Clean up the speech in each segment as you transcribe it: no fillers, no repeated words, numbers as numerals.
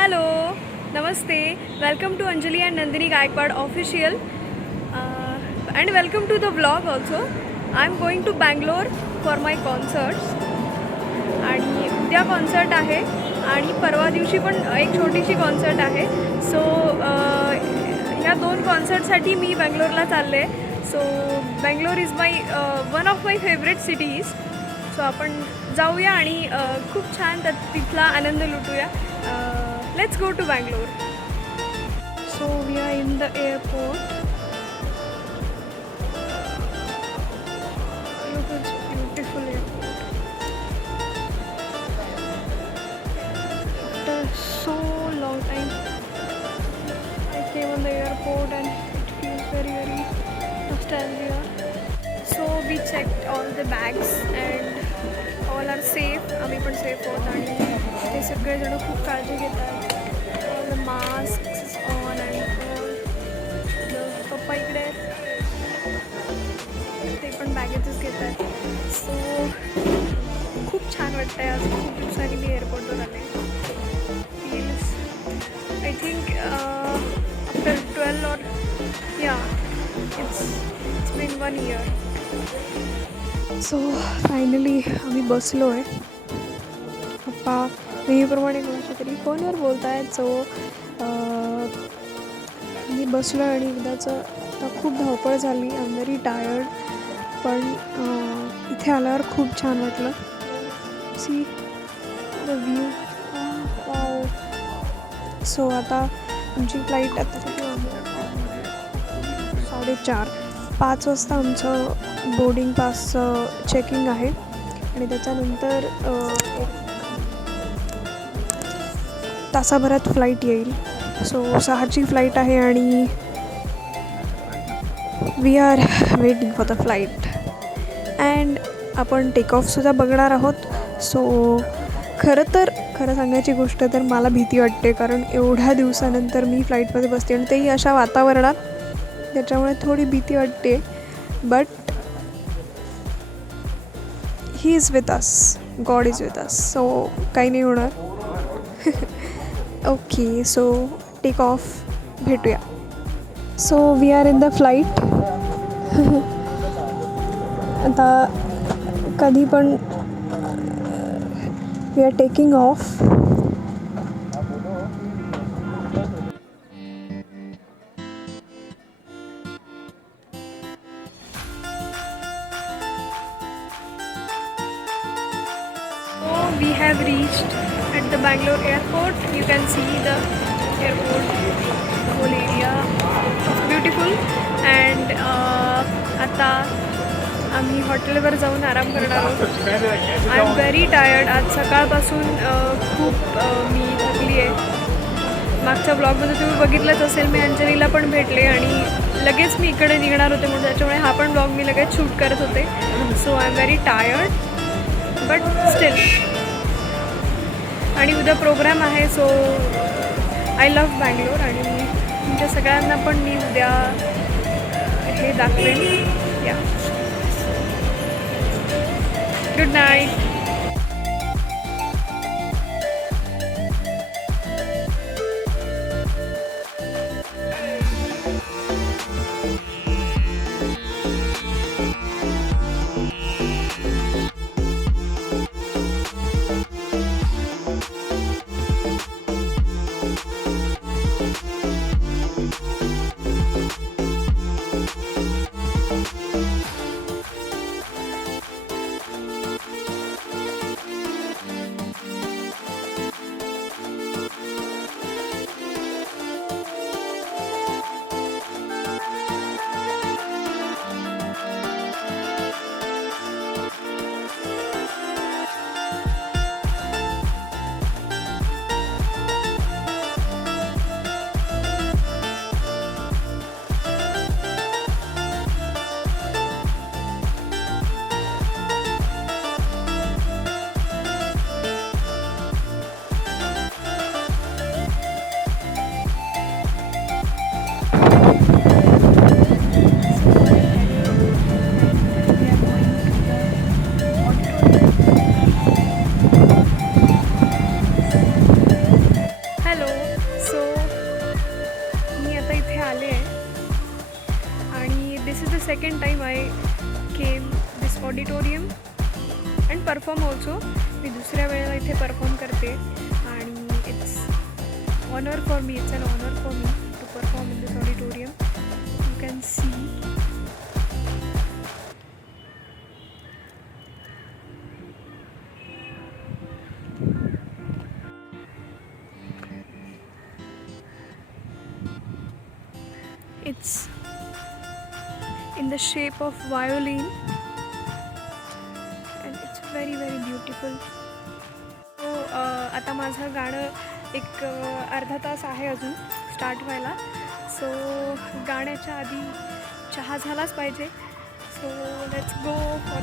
Hello, Namaste. Welcome to Anjali and Nandini Gaikwad official, and welcome to the vlog also. I'm going to Bangalore for my concerts. आणि उद्या concert आहे आणि परवा दिवशी पण एक छोटीशी कॉन्सर्ट आहे. सो ह्या दोन कॉन्सर्टसाठी मी बँगलोरला चालले. So Bangalore is one of my favourite cities. So आपण जाऊया आणि खूप छान तिथला आनंद लुटूया. Let's go to Bangalore. So we are in the airport. Look, it's beautiful airport. After so long time, I came on the airport and it feels very nostalgia. So we checked all the bags and all are safe. आम्ही पण safe आहोत आणि ते सगळेजण खूप काळजी घेतात. All the masks on and all. पप्पा इकडे आहेत. ते पण बॅगेतच घेत आहेत. सो खूप छान वाटतं आहे. आज खूप दिवसांनी मी एअरपोर्टवर आले. Feels I think after 12 or it's been 1 year. So finally आम्ही बसलो आहे. पप्पा नेहमीप्रमाणे कोणाच्या तरी फोनवर बोलत आहेत. सो मी बसलो आणि एकदाचं आता खूप धावपळ झाली. I am very tired. पण इथे आल्यावर खूप छान वाटलं. See the view. सो आता आमची फ्लाईट आता किती वाजले? 4:30. 5 वाजता आमचं बोर्डिंग पासचं चेकिंग आहे आणि त्याच्यानंतर एक तासाभरात फ्लाईट येईल. सो 6ची फ्लाईट आहे आणि we are waiting for the flight. And आपण टेकऑफसुद्धा बघणार आहोत. सो खरं सांगायची गोष्ट तर मला भीती वाटते, कारण एवढ्या दिवसानंतर मी फ्लाईटमध्ये बसते आणि तेही अशा वातावरणात. त्याच्यामुळे थोडी भीती वाटते. But he is with us. God is with us. So काही नाही होणार. ओके. So take off. भेटूया. So we are in the flight. आता कधी पण we are taking off. We have reached at the Bangalore airport. You can see the airport, whole area, beautiful. And आता आम्ही हॉटेलवर जाऊन आराम करणार आहोत. I am very tired. आज सकाळपासून खूप मी थकली आहे. मागच्या ब्लॉगमध्ये तुम्ही बघितलंच असेल, मी अंजलीला पण भेटले आणि लगेच मी इकडे निघणार होते म्हणून त्याच्यामुळे हा पण ब्लॉग मी लगेच शूट करत होते. So I am very tired but still. आणि उद्या प्रोग्राम आहे. सो आय लव्ह बँगलोर आणि तुमच्या सगळ्यांना पण मी उद्या हे दाखवेन. या good night. second time I came this auditorium and perform also. मी दुसऱ्या वेळेला इथे परफॉर्म करते आणि it's honour for me, it's an honour for me to perform in this auditorium. You can see it's in the shape of violin and it's very beautiful. So आता माझं गाणं एक अर्धा तास आहे अजून स्टार्ट व्हायला. सो गाण्याच्या आधी चहा झालाच पाहिजे. So let's go for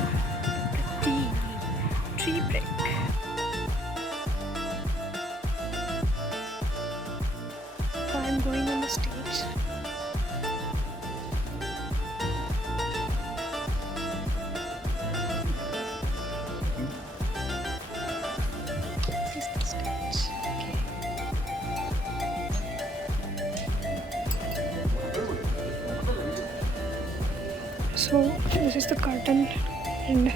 tea break. So I'm going on the stage. So this is the curtain and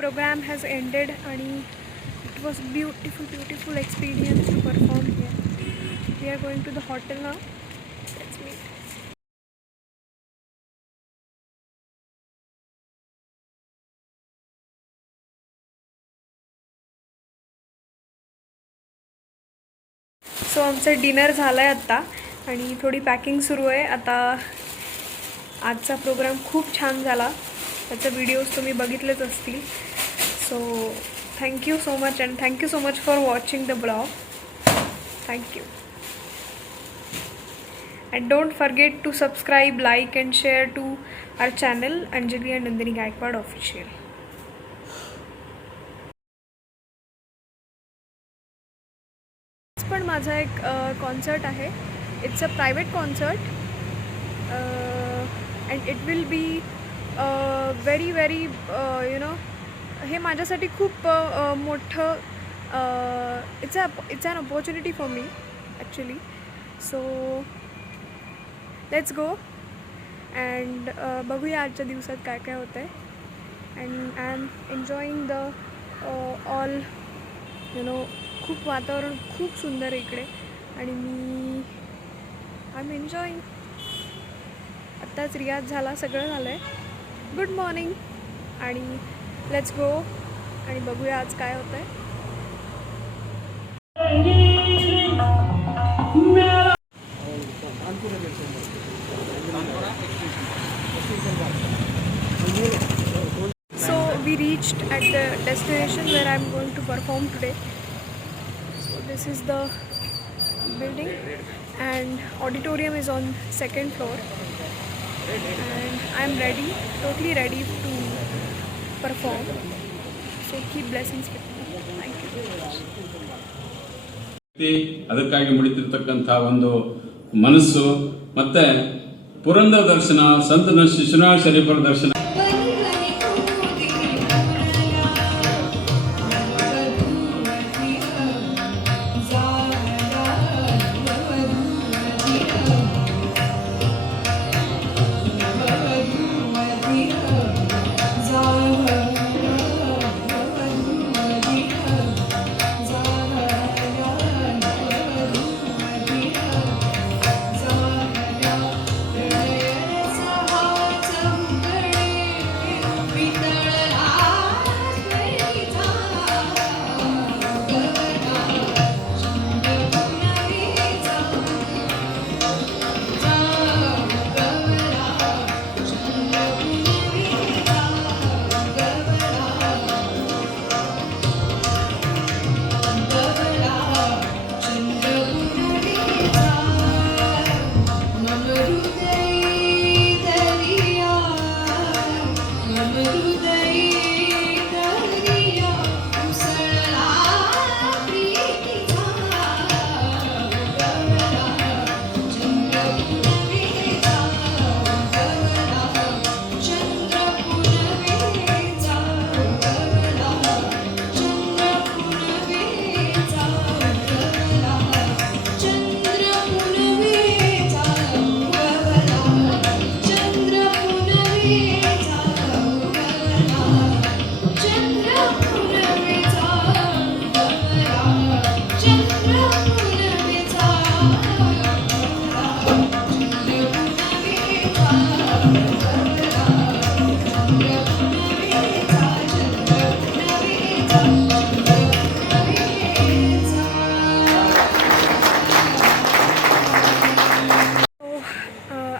program has ended and it was beautiful experience to perform here. We are going to the hotel now. Let's meet. So आमचं dinner झालं आहे आत्ता आणि थोडी packing सुरू आहे आता. आजचा प्रोग्राम खूप छान झाला, त्याचे व्हिडिओज तुम्ही बघितलेच असतील. So thank you so much and thank you so much for watching the blog. Thank you and don't forget to subscribe, like and share to our channel Anjali and Nandini Gaikwad Official. पण माझा एक concert आहे. It's a private concert and it will be very you know, हे माझ्यासाठी खूप मोठं it's an opportunity for me actually. So let's go and बघूया आजच्या दिवसात काय काय होतं आहे. And I am enjoying the all you know. खूप वातावरण खूप सुंदर आहे इकडे आणि मी आय एम एन्जॉईंग. आत्ताच रियाज झाला, सगळं झालं आहे. गुड मॉर्निंग आणि लेट्स गो आणि बघूया आज काय होतं आहे. So we reached at the destination where I am going to perform today. So this is the building and auditorium is on second floor, and I am ready, totally ready to perform. So keep blessings with me. Thank you. ಅದಕ್ಕಾಗಿ ಮುಡಿತಿರ್ತಕ್ಕಂಥ ಒಂದು ಮನಸ್ಸು ಮತ್ತೆ ಪುರಂದರ ದರ್ಶನ ಸಂತ ಶಿಶುನಾಳ ಶರೀಫರ ದರ್ಶನ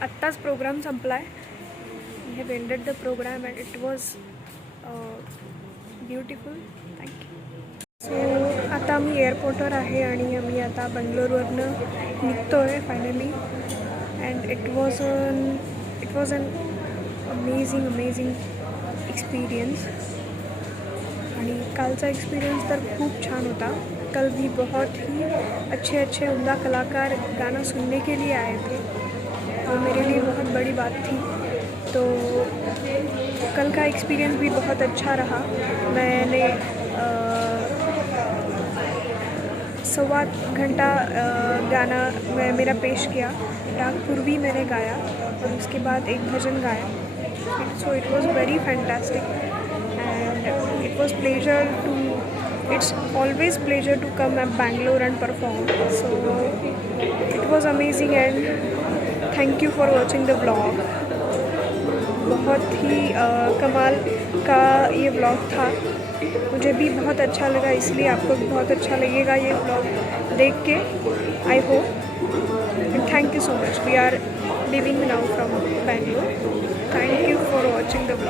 आत्ताच programme संपलाय. We have ended the program and it was beautiful. Thank you. So आता मी एअरपोर्टवर आहे आणि आम्ही आता बंगलोरवरनं निघतो आहे finally. And it was an amazing experience. आणि कालचा एक्सपीरियंस तर खूप छान होता. कल भी बहुत ही अच्छे उम्दा कलाकार गाना सुनने के लिए आए थे, तो मेरे लिए बहुत बड़ी बात थी. तो कल का एक्सपीरियंस भी बहुत अच्छा रहा. मैंने 1.25 घंटा गाना मेरा पेश किया. राग पूर्वी मैंने गाया और उसके बाद एक भजन गाया. So it was very fantastic end it's always pleasure to come at Bangalore and perform. So it was amazing and thank you for watching the vlog. बहुत ही कमाल का ये व्लॉग था. मुझे भी बहुत अच्छा लगा, इसलिए आपको भी बहुत अच्छा लगेगा ये व्लॉग देख के. I hope and thank you so much. We are living now from Bangalore. Thank you for watching the vlog.